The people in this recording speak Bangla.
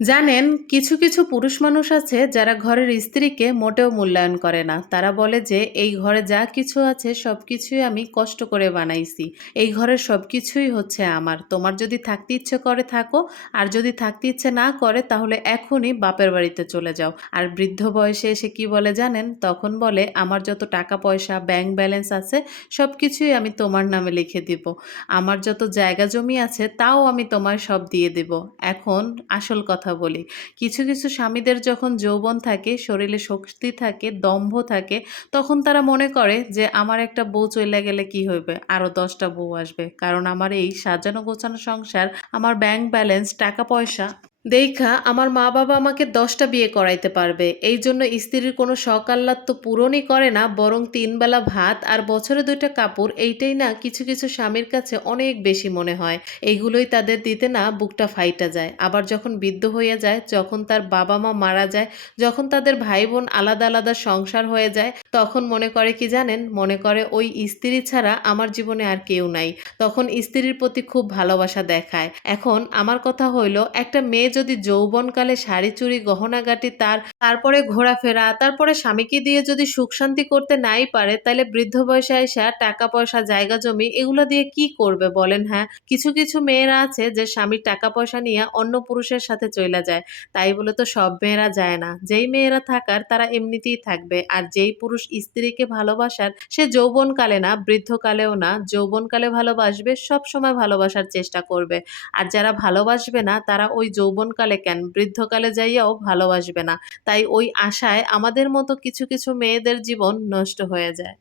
জানেন, কিছু কিছু পুরুষ মানুষ আছে যারা ঘরের স্ত্রীকে মোটেও মূল্যায়ন করে না। তারা বলে যে, এই ঘরে যা কিছু আছে সব কিছুই আমি কষ্ট করে বানাইছি। এই ঘরের সব কিছুই হচ্ছে আমার। তোমার যদি থাকতে ইচ্ছে করে, থাকো। আর যদি থাকতে ইচ্ছে না করে, তাহলে এখনই বাপের বাড়িতে চলে যাও। আর বৃদ্ধ বয়সে এসে কি বলে জানেন? তখন বলে, আমার যত টাকা পয়সা ব্যাংক ব্যালেন্স আছে সব কিছুই আমি তোমার নামে লিখে দিব। আমার যত জায়গা জমি আছে, তাও আমি তোমায় সব দিয়ে দেব। এখন আসল কথা বলি। কিছু কিছু স্বামীদের যখন যৌবন থাকে, শরীরে শক্তি থাকে, দম্ভ থাকে, তখন তারা মনে করে যে, আমার একটা বউ চলে গেলে কি হইবে? আরও দশটা বউ আসবে। কারণ আমার এই সাজানো গোছানো সংসার, আমার ব্যাংক ব্যালেন্স টাকা পয়সা দেখা, আমার মা বাবা আমাকে দশটা বিয়ে করাইতে পারবে। এই জন্য স্ত্রীর কোনো শখ আহ্লাদ তো পূরণই করে না, বরং তিনবেলা ভাত আর বছরে দুইটা কাপড়, এইটাই না কিছু কিছু স্বামীর কাছে অনেক বেশি মনে হয়। এইগুলোই তাদের দিতে না বুকটা ফাইটা যায়। আবার যখন বৃদ্ধ হয়ে যায়, যখন তার বাবা মা মারা যায়, যখন তাদের ভাই বোন আলাদা আলাদা সংসার হয়ে যায়, তখন মনে করে কি জানেন? মনে করে ওই স্ত্রী ছাড়া আমার জীবনে আর কেউ নাই। তখন স্ত্রীর প্রতি খুব ভালোবাসা দেখায়। এখন আমার কথা হইল, একটা মেয়ে যদি যৌবনকালে শাড়ি চুড়ি গহনাগাটি, তার, তারপরে ঘোরাফেরা, তারপরে স্বামীকে দিয়ে যদি সুখ শান্তি করতে নাই পারে তাহলে বৃদ্ধ বয়সে আইসা টাকা পয়সা, জায়গা জমি, এগুলো দিয়ে কি করবে বলেন হ্যাঁ? কিছু কিছু মেয়েরা আছে যে স্বামীর টাকা পয়সা নিয়ে অন্য পুরুষের সাথে চলে যায়। তাই বলে তো সব মেয়েরা যায় না। যেই মেয়েরা থাকার, তারা এমনিতেই থাকবে। আর যেই পুরুষ স্ত্রীকে ভালোবাসার, সে যৌবনকালে না, বৃদ্ধকালেও না, যৌবনকালে ভালোবাসবে সব সময় ভালোবাসার চেষ্টা করবে। আর যারা ভালোবাসবে না, তারা ওই যৌবনকালে কেন? বৃদ্ধকালে যাইয়াও ভালোবাসবে না। তাই ওই আশায় আমাদের মতো কিছু কিছু মেয়েদের জীবন নষ্ট হয়ে যায়।